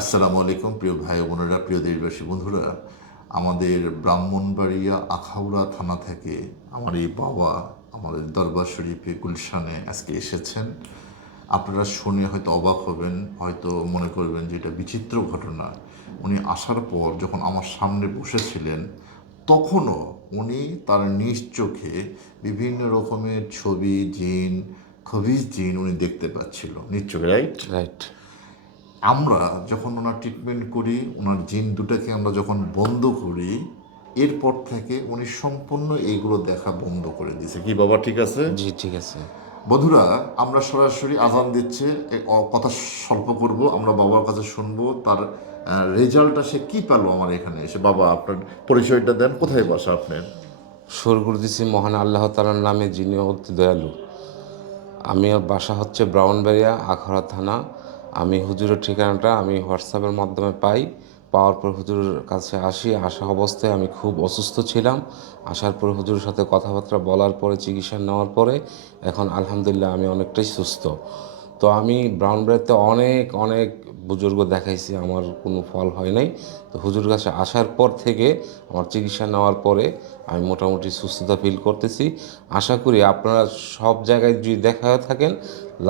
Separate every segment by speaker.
Speaker 1: আসসালামু আলাইকুম, প্রিয় ভাই বোনেরা, প্রিয় দেশবাসী, বন্ধুরা। আমাদের ব্রাহ্মণবাড়িয়া আখাউড়া থানা থেকে আমার এই বাবা আমাদের দরবার শরীফে গুলশানে আজকে এসেছেন। আপনারা শুনে হয়তো অবাক হবেন, হয়তো মনে করবেন যে এটা বিচিত্র ঘটনা। উনি আসার পর যখন আমার সামনে বসেছিলেন, তখনও উনি তার নিজ চোখে বিভিন্ন রকমের ছবি, জিন, খবিজ জিন উনি দেখতে পাচ্ছিল। নিজ চোখে রাইট
Speaker 2: রাইট
Speaker 1: আমরা যখন ওনার ট্রিটমেন্ট করি ওনার জিন দুটাকে আমরা যখন বন্ধ করি এরপর থেকে উনি সম্পূর্ণ এইগুলো দেখা বন্ধ করে দিয়েছে। কি বাবা ঠিক আছে?
Speaker 2: জি ঠিক আছে।
Speaker 1: বন্ধুরা আমরা সরাসরি আজান দিচ্ছে কথা স্বল্প করব আমরা বাবার কাছে শুনব তার রেজাল্টটা সে কি পেল আমার এখানে এসে। বাবা আপনার পরিচয়টা দেন কোথায় বাসা আপনার?
Speaker 2: সুর করে দিছি মহান আল্লাহ তালার নামে যিনি অতি দয়ালু। আমি বাসা হচ্ছে ব্রাউনবাড়িয়া আখড়া থানা আমি হুজুরের ঠিকানাটা আমি হোয়াটসঅ্যাপের মাধ্যমে পাই। পাওয়ার পর হুজুরের কাছে আসি। আসা অবস্থায় আমি খুব অসুস্থ ছিলাম। আসার পরে হুজুরের সাথে কথাবার্তা বলার পরে, চিকিৎসা নেওয়ার পরে এখন আলহামদুলিল্লাহ আমি অনেকটাই সুস্থ। তো আমি ব্রাউনবাড়িতে অনেক অনেক বুজুর্গ দেখাইছি, আমার কোনো ফল হয় নাই। তো হুজুর কাছে আসার পর থেকে, আমার চিকিৎসা নেওয়ার পরে আমি মোটামুটি সুস্থতা ফিল করতেছি। আশা করি আপনারা সব জায়গায় যদি দেখা থাকেন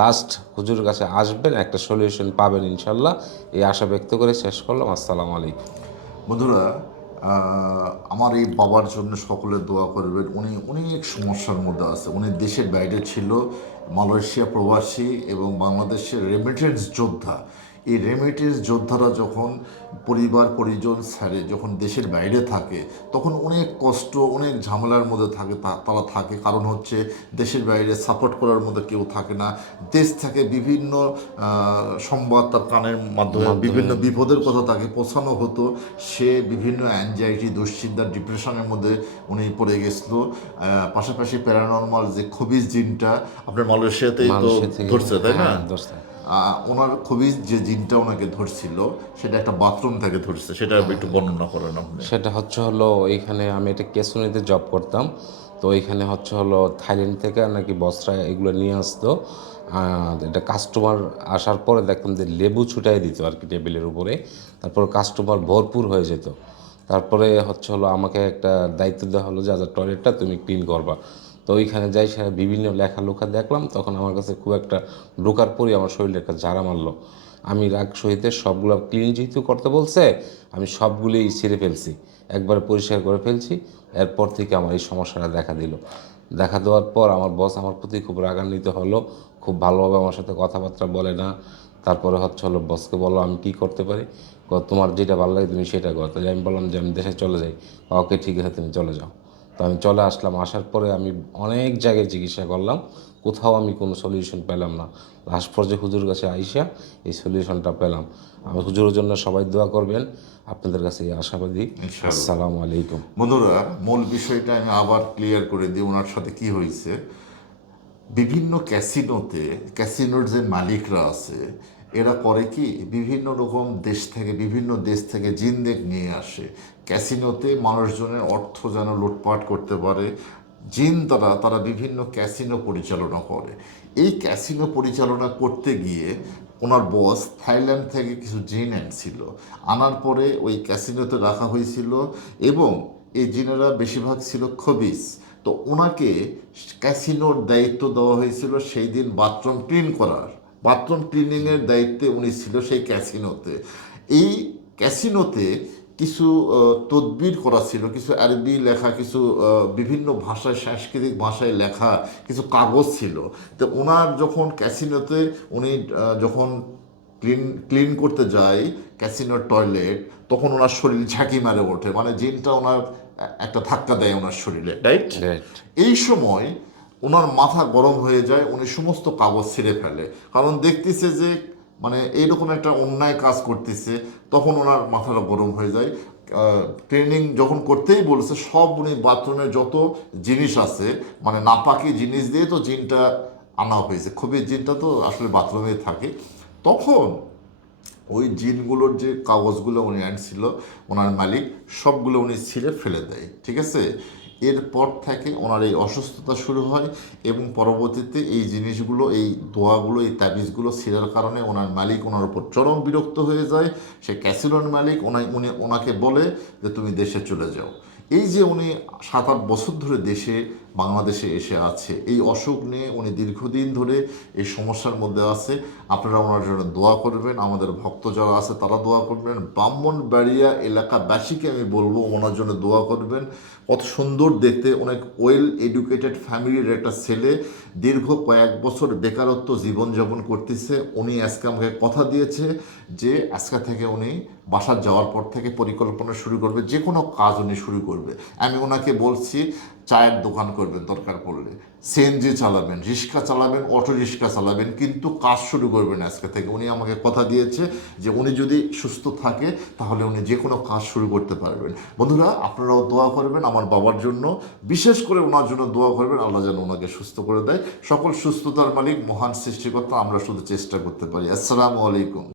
Speaker 2: লাস্ট হুজুর কাছে আসবেন, একটা সলিউশন পাবেন ইনশাল্লাহ। এই আশা ব্যক্ত করে শেষ করলাম। আসসালামু আলাইকুম।
Speaker 1: বন্ধুরা আমার এই বাবার জন্য সকলে দোয়া করবেন। উনি অনেক সমস্যার মধ্যে আছে। উনি দেশের বাইরে ছিল মালয়েশিয়া প্রবাসী এবং বাংলাদেশের রেমিটেন্স যোদ্ধা এই রেমিটেন্স যোদ্ধারা যখন পরিবার পরিজন ছাড়ে যখন দেশের বাইরে থাকে তখন অনেক কষ্ট অনেক ঝামেলার মধ্যে থাকে তারা থাকে। কারণ হচ্ছে দেশের বাইরে সাপোর্ট করার মধ্যে কেউ থাকে না। দেশ থেকে বিভিন্ন সংবাদ তার কানের মাধ্যমে বিভিন্ন বিপদের কথা তাকে পৌঁছানো হতো। সে বিভিন্ন অ্যাংজাইটি দুশ্চিন্তা ডিপ্রেশনের মধ্যে উনি পড়ে গেছিল। পাশাপাশি প্যারানর্মাল যে খবিজ জিনটা আপনার মালয়েশিয়াতেই তো ধরছে তাই না?
Speaker 2: হ্যাঁ,
Speaker 1: ওনার খবিজ যে জিনটা ওনাকে ধরছিল সেটা একটা বাথরুম থেকে ধরছে সেটা একটু বর্ণনা করেন আপনি।
Speaker 2: সেটা হচ্ছে হলো এইখানে আমি এটা কেসুনিতে জব করতাম তো এইখানে হচ্ছে হলো থাইল্যান্ড থেকে নাকি বস্ত্রা এগুলো নিয়ে আসতো। এটা কাস্টমার আসার পরে দেখতাম যে লেবু ছুটাই দিত আর কি টেবিলের উপরে তারপর কাস্টমার ভরপুর হয়ে যেত। তারপরে হচ্ছে হলো আমাকে একটা দায়িত্ব দেওয়া হলো যে আচ্ছা টয়লেটটা তুমি ক্লিন করবা। তো ওইখানে যাই সে বিভিন্ন লেখা লোখা দেখলাম। তখন আমার কাছে খুব একটা ঢোকার পরই আমার শরীরে একটা ঝাড়া মারলো। আমি রাগ সহিতে সবগুলো ক্লিন যেহেতু করতে বলছে, আমি সবগুলোই ছেড়ে ফেলছি। একবারে পরিষ্কার করে ফেলছি। এরপর থেকে আমার এই সমস্যাটা দেখা দিল। দেখা দেওয়ার পর আমার বস আমার প্রতি খুব রাগান্বিত হলো, খুব ভালোভাবে আমার সাথে কথাবার্তা বলে না। তারপরে হচ্ছে হলো বসকে বলো আমি কি করতে পারি? তোমার যেটা ভালো লাগে তুমি সেটা করো। তাহলে আমি বললাম যে, আমি দেশে চলে যাই। ওকে, ঠিক আছে, তুমি চলে যাও। তো আমি চলে আসলাম। আসার পরে আমি অনেক জায়গায় চিকিৎসা করলাম। কোথাও আমি কোনো সলিউশন পেলাম না। লাস্ট পর্যায়ে হুজুর কাছে আইসা এই সলিউশনটা পেলাম। আমি হুজুরের জন্য সবাই দোয়া করবেন। আপনাদের কাছে এই আশাবাদী। আসসালামু আলাইকুম।
Speaker 1: বন্ধুরা মূল বিষয়টা আমি আবার ক্লিয়ার করে দিই ওনার সাথে কি হয়েছে। বিভিন্ন ক্যাসিনোতে ক্যাসিনোর যে মালিকরা আছে এরা করে কি? বিভিন্ন রকম দেশ থেকে, বিভিন্ন দেশ থেকে জিনদেক নিয়ে আসে। ক্যাসিনোতে মানুষজনের অর্থ যেন লুটপাট করতে পারে। জিন দ্বারা তারা বিভিন্ন ক্যাসিনো পরিচালনা করে। এই ক্যাসিনো পরিচালনা করতে গিয়ে ওনার বস থাইল্যান্ড থেকে কিছু জিন আনছিল আনার পরে ওই ক্যাসিনোতে রাখা হয়েছিল এবং এই জিনেরা বেশিরভাগ ছিল খবিস। তো ওনাকে ক্যাসিনোর দায়িত্ব দেওয়া হয়েছিল সেই দিন বাথরুম ক্লিন করার। বাথরুম ক্লিনিংয়ের দায়িত্বে উনি ছিল সেই ক্যাসিনোতে। এই ক্যাসিনোতে কিছু তদবির করা ছিল কিছু আরবি লেখা কিছু বিভিন্ন ভাষায় সাংস্কৃতিক ভাষায় লেখা কিছু কাগজ ছিল। তো ওনার যখন ক্যাসিনোতে উনি যখন ক্লিন ক্লিন করতে যায় ক্যাসিনোর টয়লেট তখন ওনার শরীর ঝাঁকি মারে ওঠে। মানে জিনটা ওনার একটা ধাক্কা দেয় ওনার শরীরে রাইট. এই সময় ওনার মাথা গরম হয়ে যায়, উনি সমস্ত কাগজ ছিঁড়ে ফেলে। কারণ দেখতেছে যে মানে এইরকম একটা অন্যায় কাজ করতেছে, তখন ওনার মাথাটা গরম হয়ে যায়। ট্রেনিং যখন করতেই বলেছে, সব উনি বাথরুমে যত জিনিস আছে মানে নাপাকি জিনিস দিয়ে তো জিনটা আনা হয়েছে। খুবই জিনটা তো আসলে বাথরুমে থাকে। তখন ওই জিনগুলোর যে কাগজগুলো উনি আনছিল, ওনার মালিক, সবগুলো উনি ছিঁড়ে ফেলে দেয়, ঠিক আছে? এরপর থেকে ওনার এই অসুস্থতা শুরু হয় এবং পরবর্তীতে এই জিনিসগুলো, এই দোয়াগুলো, এই তাবিজগুলো ছিঁড়ার কারণে ওনার মালিক ওনার উপর চরম বিরক্ত হয়ে যায়। সে ক্যাসিলোর মালিক, ওনাই উনি ওনাকে বলে যে, তুমি দেশে চলে যাও। এই যে উনি সাত আট বছর ধরে দেশে বাংলাদেশে এসে আছে। এই অসুখ নিয়ে উনি দীর্ঘদিন ধরে এই সমস্যার মধ্যে আছে। আপনারা ওনার জন্য দোয়া করবেন। আমাদের ভক্ত যারা আছে, তারা দোয়া করবেন। ব্রাহ্মণবাড়িয়া এলাকাবাসীকে আমি বলব, ওনার জন্য দোয়া করবেন। কত সুন্দর দেখতে, অনেক ওয়েল এডুকেটেড ফ্যামিলির একটা ছেলে। দীর্ঘ কয়েক বছর বেকারত্ব জীবনযাপন করতেছে। উনি আজকে আমাকে কথা দিয়েছে যে, আজকে থেকে উনি বাসার যাওয়ার পর থেকে পরিকল্পনা শুরু করবে। যে কোনো কাজ উনি শুরু করবে। আমি ওনাকে বলছি চায়ের দোকান করবেন দরকার পড়লে। সিএনজি চালাবেন, রিক্সা চালাবেন, অটো রিক্সা চালাবেন, কিন্তু কাজ শুরু করবেন আজকে থেকে। উনি আমাকে কথা দিয়েছে যে উনি যদি সুস্থ থাকে, তাহলে উনি যে কোনো কাজ শুরু করতে পারবেন। বন্ধুরা, আপনারাও দোয়া করবেন আমার বাবার জন্য। বিশেষ করে ওনার জন্য দোয়া করবেন, আল্লাহ যেন ওনাকে সুস্থ করে দেয়। সকল সুস্থতার মালিক, মহান সৃষ্টিকর্তা, আমরা শুধু চেষ্টা করতে পারি। আসসালামু আলাইকুম।